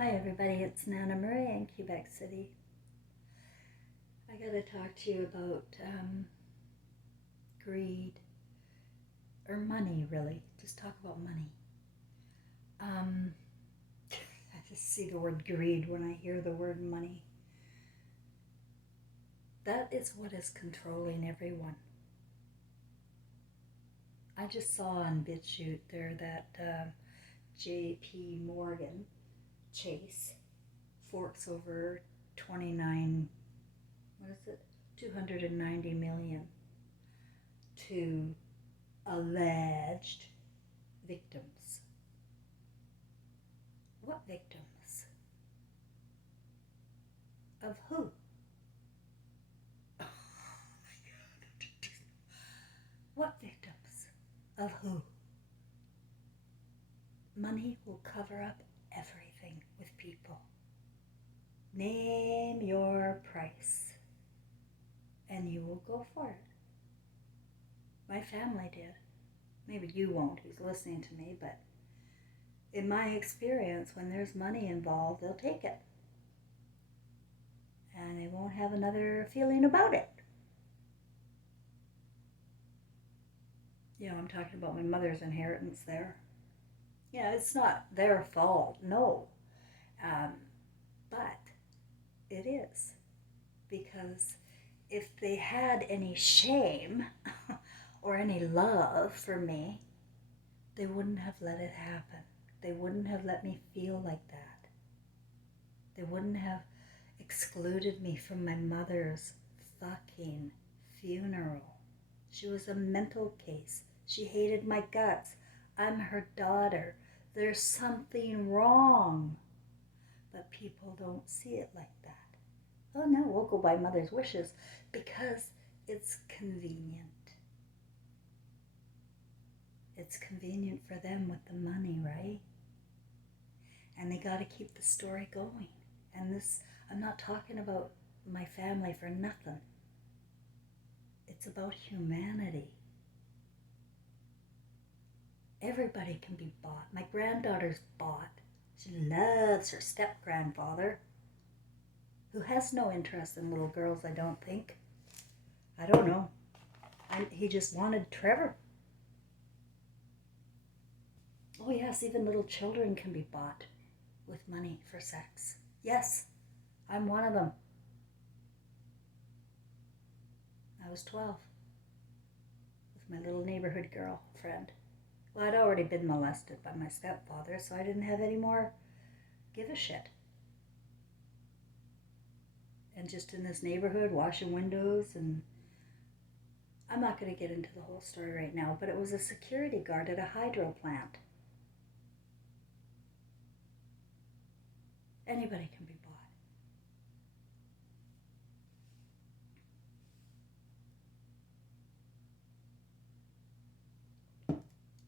Hi everybody, it's Nana Marie in Quebec City. I gotta talk to you about greed, or money really. Just talk about money. Um, I just see the word greed when I hear the word money. That is what is controlling everyone. I just saw on BitChute there that JP Morgan Chase forks over 29, what is it, 290 million to alleged victims. What victims? Of who? Oh my God. What victims? Of who? Money will cover up everything with people. Name your price and you will go for it. My family did. Maybe you won't, who's listening to me, but in my experience, when there's money involved, they'll take it. And they won't have another feeling about it. I'm talking about my mother's inheritance there. It's not their fault, no. Um, but it is. Because if they had any shame or any love for me, they wouldn't have let it happen. They wouldn't have let me feel like that. They wouldn't have excluded me from my mother's fucking funeral. She was a mental case. She hated my guts. I'm her daughter. There's something wrong. But people don't see it like that. Oh no, we'll go by mother's wishes because it's convenient. It's convenient for them with the money, right? And they got to keep the story going. And this, I'm not talking about my family for nothing. It's about humanity. Everybody can be bought. My granddaughter's bought. She loves her step-grandfather, who has no interest in little girls, I don't think. I don't know. He just wanted Trevor. Oh yes, even little children can be bought with money for sex. Yes, I'm one of them. I was 12 with my little neighborhood girl friend. Well, I'd already been molested by my stepfather, so I didn't have any more give a shit. And just in this neighborhood, washing windows, and I'm not going to get into the whole story right now, but it was a security guard at a hydro plant. Anybody can be bought.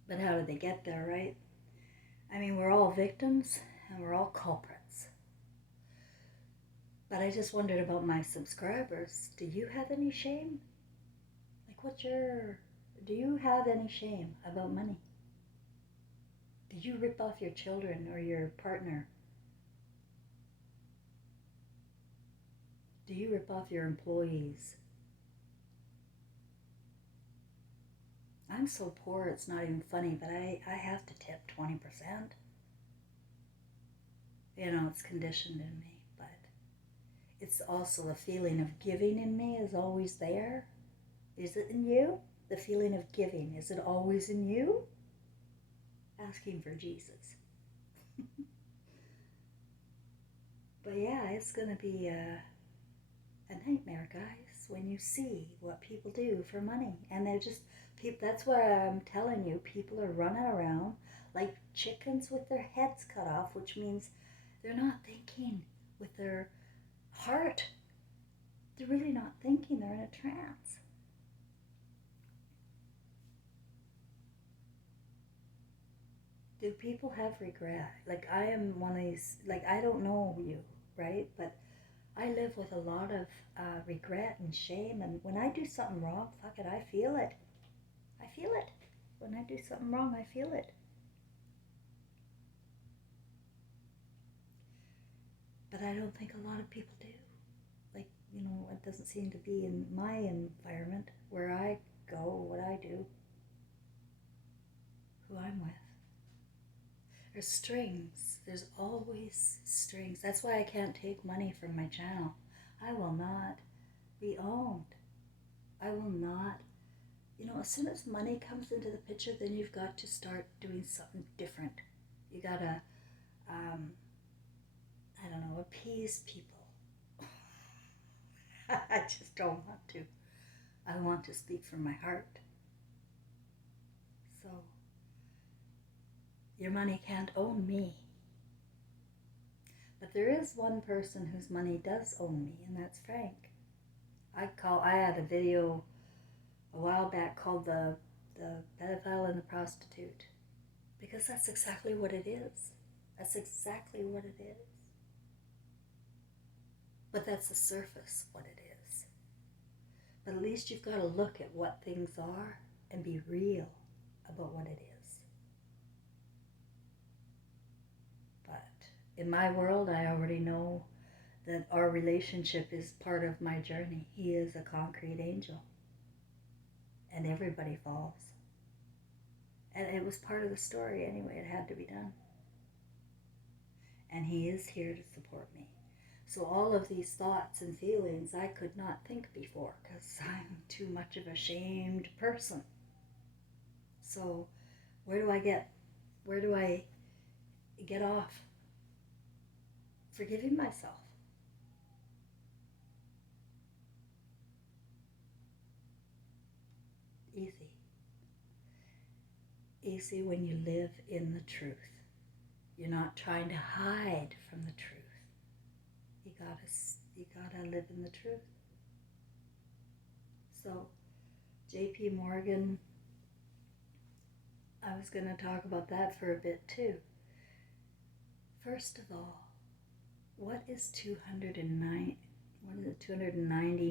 But how did they get there, right? I mean, we're all victims and we're all culprits. But I just wondered about my subscribers. Do you have any shame? Like, do you have any shame about money? Did you rip off your children or your partner? Do you rip off your employees? I'm so poor it's not even funny, but I have to tip 20%. It's conditioned in me, but it's also the feeling of giving in me is always there. Is it in you? The feeling of giving, is it always in you? Asking for Jesus. But yeah, it's going to be a nightmare, guys, when you see what people do for money. And they're just, that's what I'm telling you. People are running around like chickens with their heads cut off, which means they're not thinking with their heart. They're really not thinking. They're in a trance. Do people have regret? Like, I am one of these, like, I don't know you, right? But I live with a lot of regret and shame. And when I do something wrong, fuck it, I feel it. I feel it. When I do something wrong, I feel it. But I don't think a lot of people do. Like, it doesn't seem to be in my environment, where I go, what I do, who I'm with. There's strings. There's always strings. That's why I can't take money from my channel. I will not be owned. I will not. As soon as money comes into the picture, then you've got to start doing something different. You gotta, I don't know, appease people. I just don't want to. I want to speak from my heart. So, your money can't own me. But there is one person whose money does own me, and that's Frank. I had a video a while back called the pedophile and the prostitute, because that's exactly what it is. That's exactly what it is. But that's the surface what it is. But at least you've got to look at what things are and be real about what it is. But in my world, I already know that our relationship is part of my journey. He is a concrete angel. And everybody falls. And it was part of the story anyway. It had to be done. And he is here to support me. So all of these thoughts and feelings I could not think before, because I'm too much of a shamed person. So where do I get off forgiving myself? Easy. Easy when you live in the truth. You're not trying to hide from the truth. You gotta live in the truth. So, J.P. Morgan, I was going to talk about that for a bit too. First of all, what is $290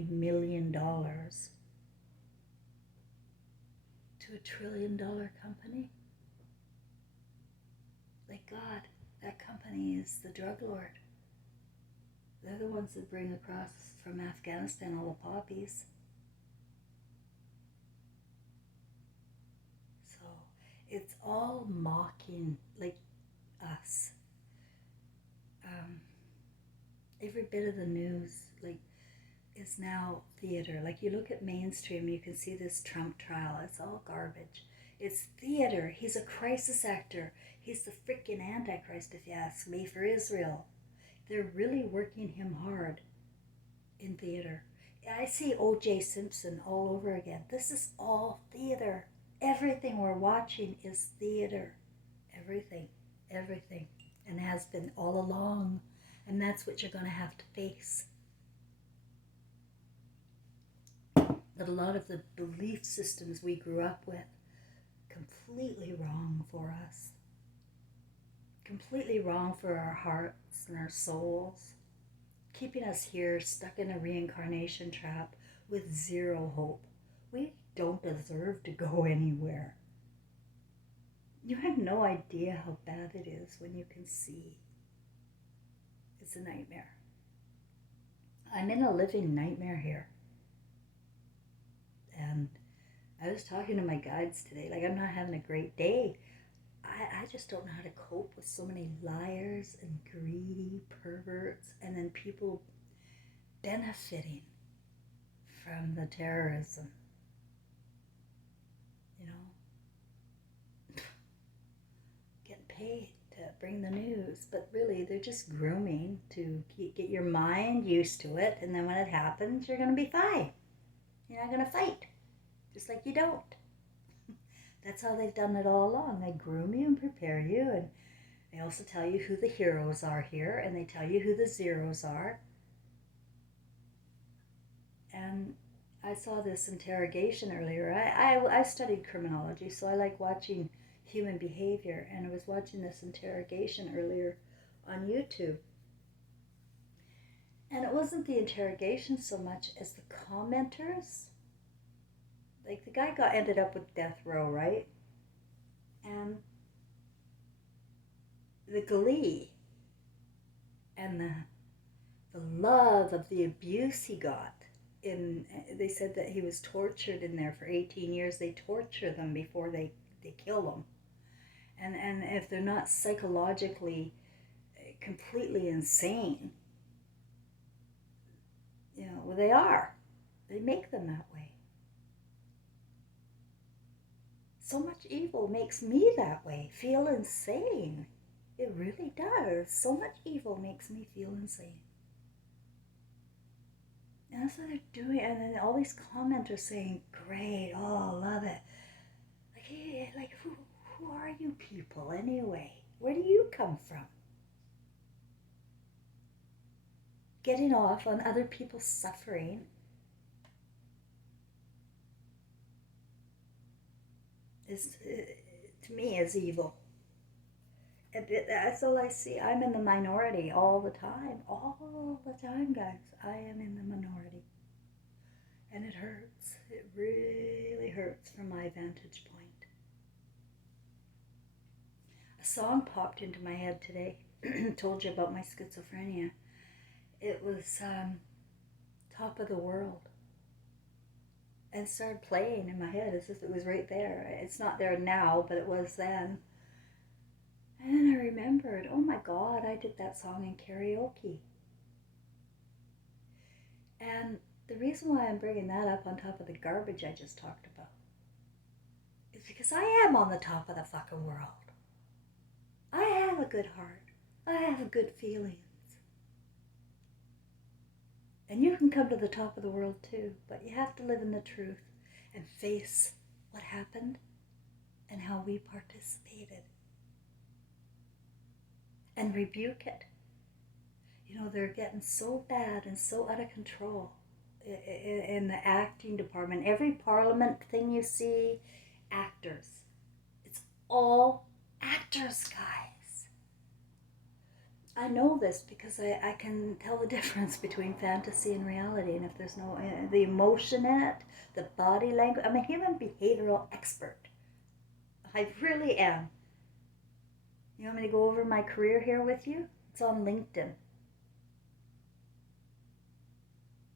million to $1 trillion company? Like, God, that company is the drug lord. They're the ones that bring across from Afghanistan all the poppies. So it's all mocking, like, us. Every bit of the news, like, is now theater. Like, you look at mainstream, you can see this Trump trial. It's all garbage. It's theater. He's a crisis actor. He's the freaking Antichrist, if you ask me, for Israel. They're really working him hard in theater. I see O.J. Simpson all over again. This is all theater. Everything we're watching is theater. Everything. Everything. And has been all along. And that's what you're going to have to face. But a lot of the belief systems we grew up with, completely wrong for us. Completely wrong for our hearts and our souls. Keeping us here, stuck in a reincarnation trap with zero hope. We don't deserve to go anywhere. You have no idea how bad it is when you can see. It's a nightmare. I'm in a living nightmare here. And I was talking to my guides today, like, I'm not having a great day. I just don't know how to cope with so many liars and greedy perverts, and then people benefiting from the terrorism. Getting paid to bring the news, but really they're just grooming to get your mind used to it, and then when it happens, you're going to be fine. You're not going to fight, just like you don't. That's how they've done it all along. They groom you and prepare you, and they also tell you who the heroes are here, and they tell you who the zeros are. And I saw this interrogation earlier. I studied criminology, so I like watching human behavior, and I was watching this interrogation earlier on YouTube. And it wasn't the interrogation so much as the commenters. Like, the guy ended up with death row, right? And the glee and the love of the abuse he got. They said that he was tortured in there for 18 years. They torture them before they kill them. And if they're not psychologically completely insane, well, they are. They make them that way. So much evil makes me that way, feel insane. It really does. So much evil makes me feel insane. And that's what they're doing. And then all these commenters saying, great, oh, love it. Like, hey, like who are you people anyway? Where do you come from? Getting off on other people's suffering is, to me, is evil. That's all I see. I'm in the minority all the time. All the time, guys. I am in the minority. And it hurts. It really hurts from my vantage point. A song popped into my head today. Told you about my schizophrenia. It was Top of the World. And started playing in my head as if it was right there. It's not there now, but it was then. And then I remembered, oh my God, I did that song in karaoke. And the reason why I'm bringing that up on top of the garbage I just talked about is because I am on the top of the fucking world. I have a good heart. I have good feelings. And you can come to the top of the world too, but you have to live in the truth and face what happened and how we participated. And rebuke it. They're getting so bad and so out of control in the acting department. Every parliament thing you see, actors. It's all actors, guys. I know this because I can tell the difference between fantasy and reality. And if there's no, the emotion in it, the body language. I'm a human behavioral expert. I really am. You want me to go over my career here with you? It's on LinkedIn.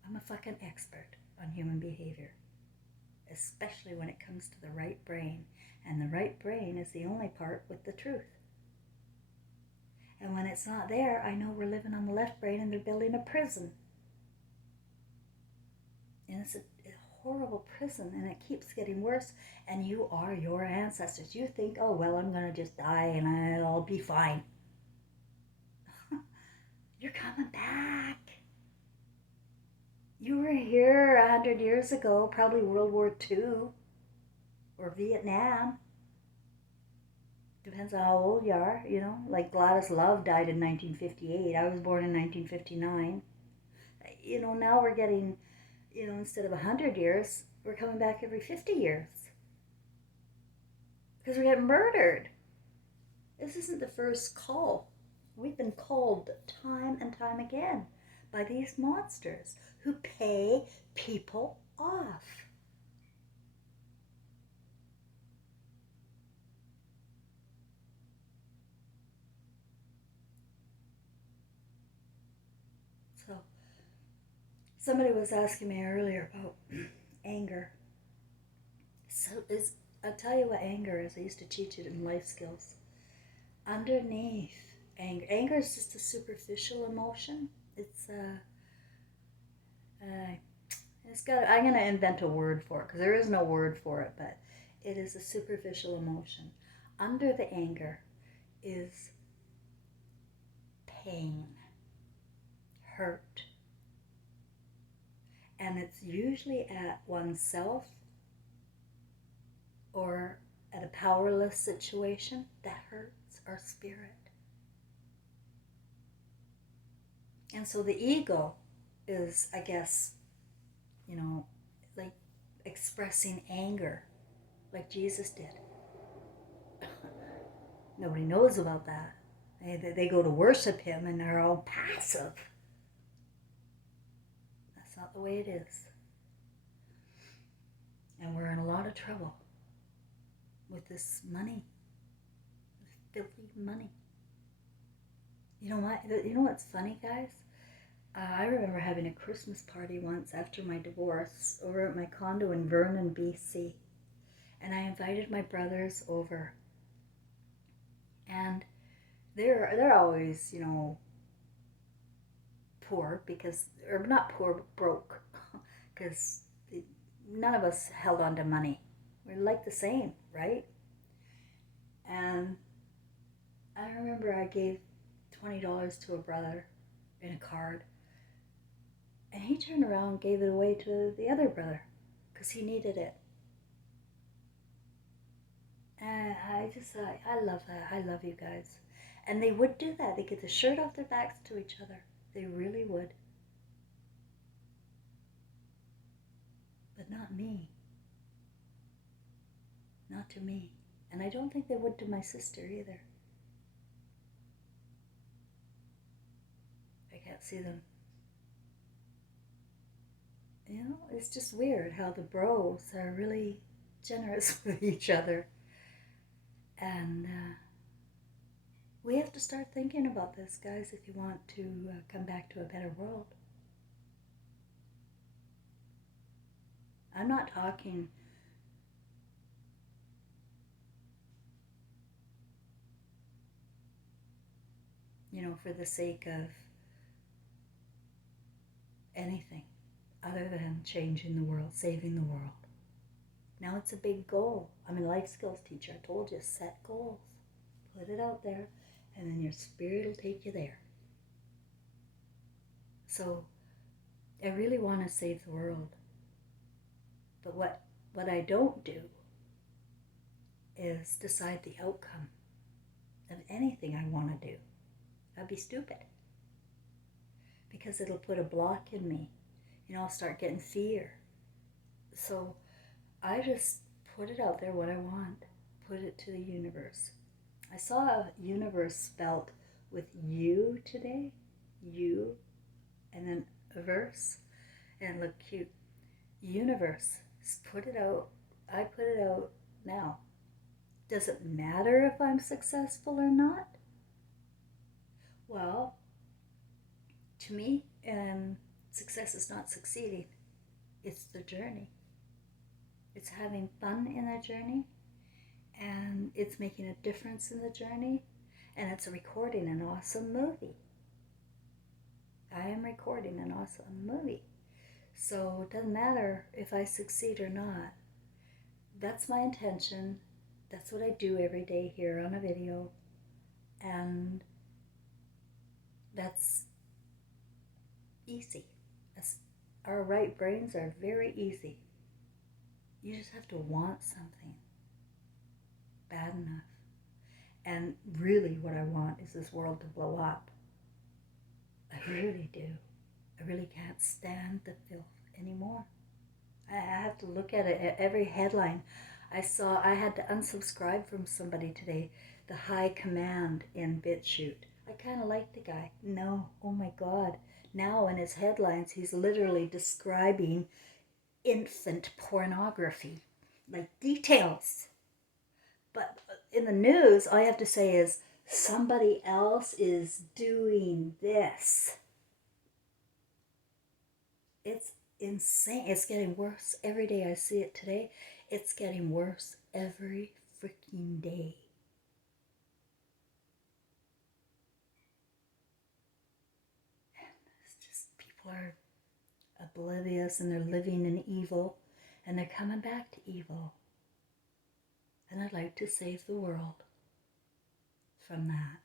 I'm a fucking expert on human behavior, especially when it comes to the right brain. And the right brain is the only part with the truth. And when it's not there, I know we're living on the left brain and they're building a prison. And it's a horrible prison, and it keeps getting worse. And you are your ancestors. You think, oh, well, I'm going to just die and I'll be fine. You're coming back. You were here 100 years ago, probably World War II or Vietnam. Depends on how old you are, Like Gladys Love died in 1958. I was born in 1959. Now we're getting, instead of 100 years, we're coming back every 50 years. Because we're getting murdered. This isn't the first call. We've been called time and time again by these monsters who pay people off. So, somebody was asking me earlier about anger. So I'll tell you what anger is. I used to teach it in Lifeskills. Underneath anger is just a superficial emotion. I'm going to invent a word for it because there is no word for it, but it is a superficial emotion. Under the anger is pain, hurt, and it's usually at oneself or at a powerless situation that hurts our spirit. And so the ego is, I guess, like expressing anger like Jesus did. Nobody knows about that. They go to worship him and they're all passive. That's not the way it is. And we're in a lot of trouble with this money, this filthy money. You know what's funny, guys? I remember having a Christmas party once after my divorce over at my condo in Vernon, BC. And I invited my brothers over. And they're always, poor because, or not poor, but broke, because none of us held on to money. We're like the same, right? And I remember I gave $20 to a brother in a card, and he turned around and gave it away to the other brother because he needed it. And I just thought, I love that. I love you guys. And they would do that. They get the shirt off their backs to each other. They really would. But not me. Not to me. And I don't think they would to my sister either. I can't see them. It's just weird how the bros are really generous with each other. And we have to start thinking about this, guys, if you want to come back to a better world. I'm not talking for the sake of anything other than changing the world, saving the world. Now it's a big goal. I'm a life skills teacher. I told you, set goals. Put it out there, and then your spirit will take you there. So I really want to save the world. But what I don't do is decide the outcome of anything I want to do. That'd be stupid. Because it'll put a block in me. I'll start getting fear. So I just put it out there what I want. Put it to the universe. I saw a universe spelt with U today. U, and then a verse. And it looked cute. Universe. Put it out. I put it out now. Does it matter if I'm successful or not? Well, to me, success is not succeeding. It's the journey. It's having fun in the journey, and it's making a difference in the journey, and it's recording an awesome movie. I am recording an awesome movie. So it doesn't matter if I succeed or not. That's my intention. That's what I do every day here on a video. And that's easy. Our right brains are very easy. You just have to want something bad enough. And really what I want is this world to blow up. I really do. I really can't stand the filth anymore. I have to look at it at every headline. I had to unsubscribe from somebody today, the high command in BitChute. I kind of like the guy. No, oh my God. Now in his headlines, he's literally describing infant pornography, like details. But in the news, all I have to say is, somebody else is doing this. It's insane. It's getting worse every day. I see it today. It's getting worse every freaking day. It's just people are oblivious and they're living in evil and they're coming back to evil. And I'd like to save the world from that.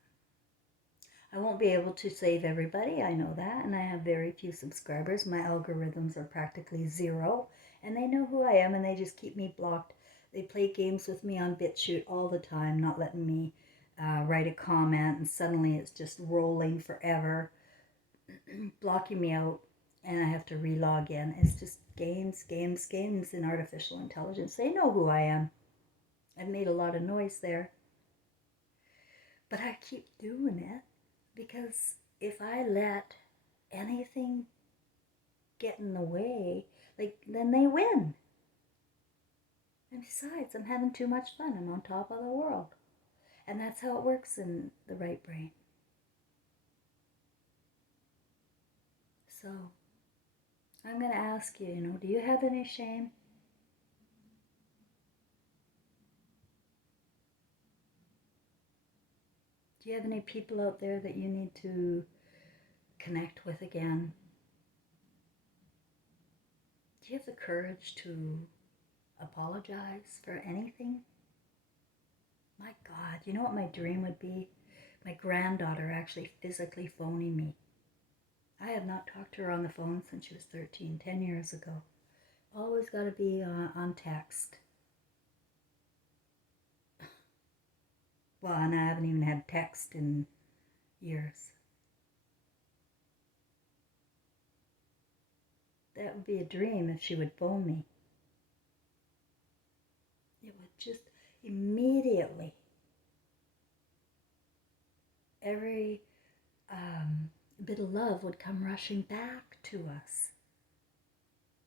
I won't be able to save everybody, I know that, and I have very few subscribers. My algorithms are practically zero, and they know who I am, and they just keep me blocked. They play games with me on BitChute all the time, not letting me write a comment, and suddenly it's just rolling forever, blocking me out, and I have to re-log in. It's just games in artificial intelligence. They know who I am. I've made a lot of noise there. But I keep doing it. Because if I let anything get in the way, then they win. And besides, I'm having too much fun. I'm on top of the world. And that's how it works in the right brain. So I'm going to ask you, do you have any shame? Do you have any people out there that you need to connect with again? Do you have the courage to apologize for anything? My God, you know what my dream would be? My granddaughter actually physically phoning me. I have not talked to her on the phone since she was 13, 10 years ago. Always got to be on text. Well, and I haven't even had text in years. That would be a dream if she would phone me. It would just immediately, every bit of love would come rushing back to us.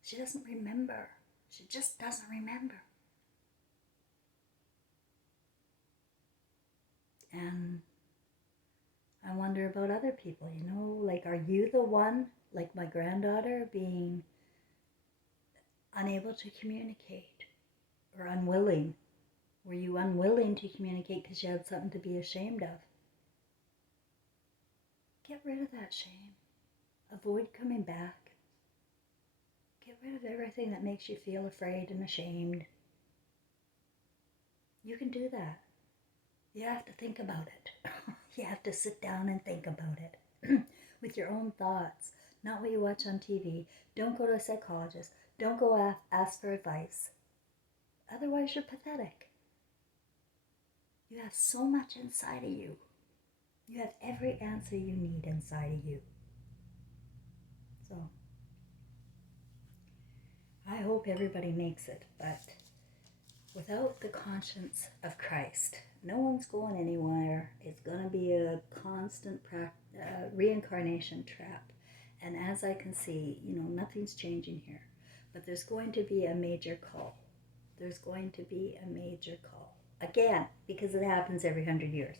She doesn't remember. She just doesn't remember. And I wonder about other people, like, are you the one, like my granddaughter, being unable to communicate or unwilling? Were you unwilling to communicate because you had something to be ashamed of? Get rid of that shame. Avoid coming back. Get rid of everything that makes you feel afraid and ashamed. You can do that. You have to think about it. You have to sit down and think about it with your own thoughts, not what you watch on TV. Don't go to a psychologist. Don't go ask for advice. Otherwise, you're pathetic. You have so much inside of you. You have every answer you need inside of you. So, I hope everybody makes it, but without the conscience of Christ, no one's going anywhere. It's going to be a constant reincarnation trap. And as I can see, nothing's changing here. But there's going to be a major call. There's going to be a major call. Again, because it happens every 100 years.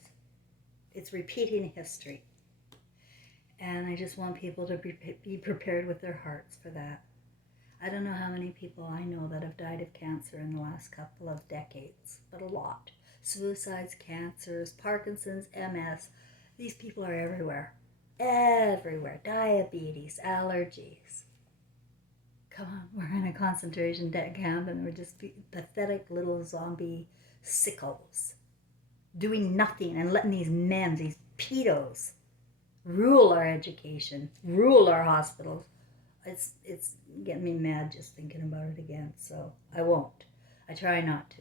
It's repeating history. And I just want people to be prepared with their hearts for that. I don't know how many people I know that have died of cancer in the last couple of decades, but a lot. Suicides, cancers, Parkinson's, MS. These people are everywhere. Everywhere. Diabetes, allergies. Come on, we're in a concentration camp and we're just pathetic little zombie sickos doing nothing and letting these men, these pedos, rule our education, rule our hospitals. It's getting me mad just thinking about it again, so I won't. I try not to.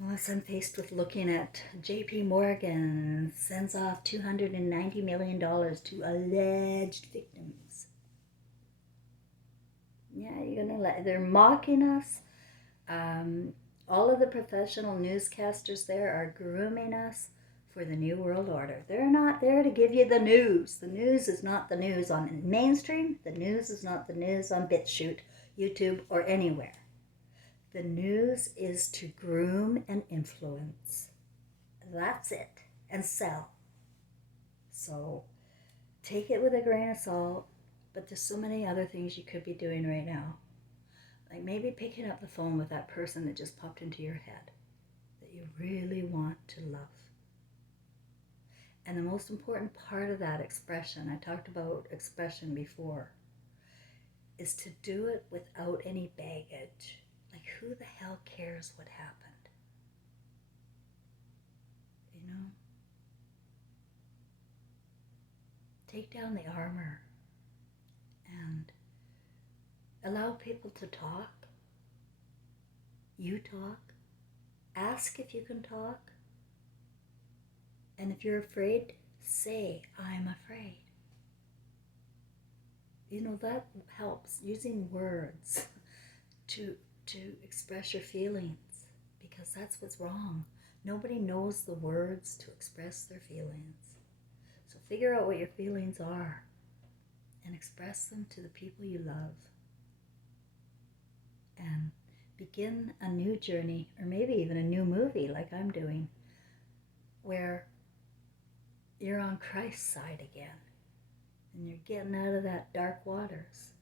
Unless I'm faced with looking at JP Morgan sends off $290 million to alleged victims. Yeah, you're gonna they're mocking us. All of the professional newscasters there are grooming us for the New World Order. They're not there to give you the news. The news is not the news on mainstream. The news is not the news on BitChute, YouTube, or anywhere. The news is to groom and influence. That's it. And sell. So take it with a grain of salt, but there's so many other things you could be doing right now. Like maybe picking up the phone with that person that just popped into your head that you really want to love. And the most important part of that expression, I talked about expression before, is to do it without any baggage. Like, who the hell cares what happened? Take down the armor and allow people to talk. You talk. Ask if you can talk. And if you're afraid, say, I'm afraid. That helps, using words to express your feelings, because that's what's wrong. Nobody knows the words to express their feelings. So figure out what your feelings are and express them to the people you love. And begin a new journey, or maybe even a new movie like I'm doing, where you're on Christ's side again. and you're getting out of that dark waters,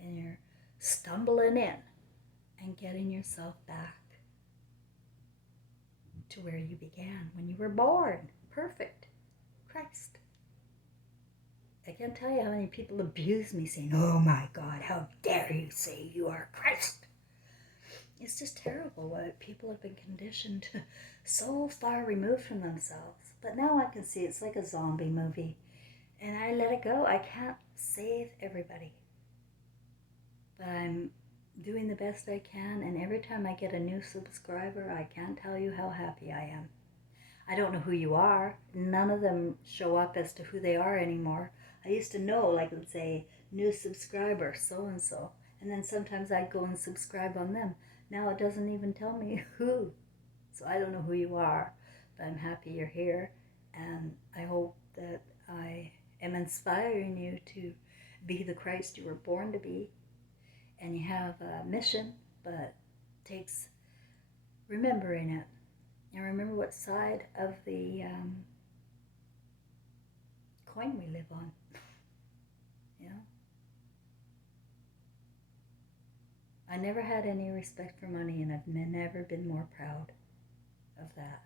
and you're stumbling in and getting yourself back to where you began when you were born. Perfect. Christ. I can't tell you how many people abuse me saying, "Oh my God, how dare you say you are Christ." It's just terrible what people have been conditioned to, so far removed from themselves. But now I can see it's like a zombie movie. And I let it go. I can't save everybody. But I'm doing the best I can. And every time I get a new subscriber, I can't tell you how happy I am. I don't know who you are. None of them show up as to who they are anymore. I used to know, like, let's say, new subscriber, so and so. And then sometimes I'd go and subscribe on them. Now it doesn't even tell me who. So I don't know who you are, but I'm happy you're here. And I hope that I am inspiring you to be the Christ you were born to be. And you have a mission, but it takes remembering it. And remember what side of the coin we live on. You know? I never had any respect for money, and I've never been more proud of that.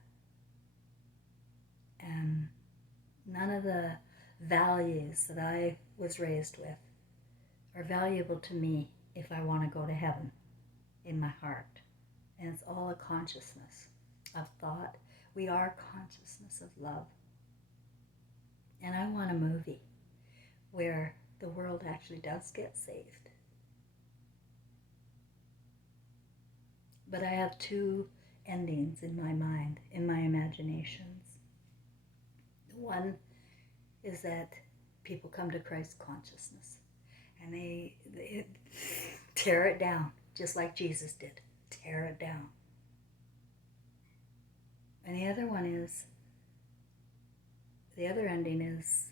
And none of the values that I was raised with are valuable to me if I want to go to heaven in my heart. And it's all a consciousness of thought. We are consciousness of love. And I want a movie where the world actually does get saved. But I have two endings in my mind, in my imaginations. One is that people come to Christ consciousness and they tear it down, just like Jesus did. Tear it down. And the other one is, the other ending is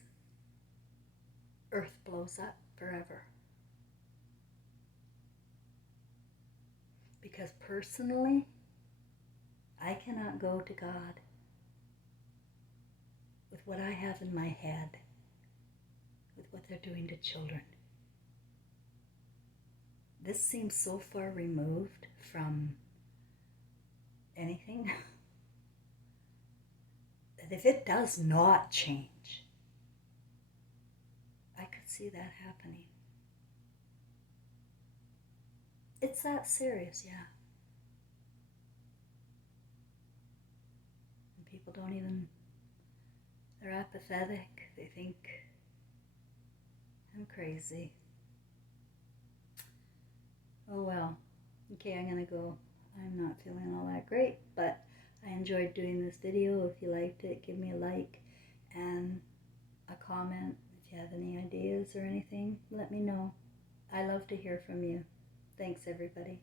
earth blows up forever. Because personally, I cannot go to God with what I have in my head, with what they're doing to children. This seems so far removed from anything that if it does not change, I could see that happening. It's that serious, yeah. And people don't even, they're apathetic. They think I'm crazy. Oh well. Okay, I'm gonna go. I'm not feeling all that great, but I enjoyed doing this video. If you liked it, give me a like and a comment. If you have any ideas or anything, let me know. I love to hear from you. Thanks, everybody.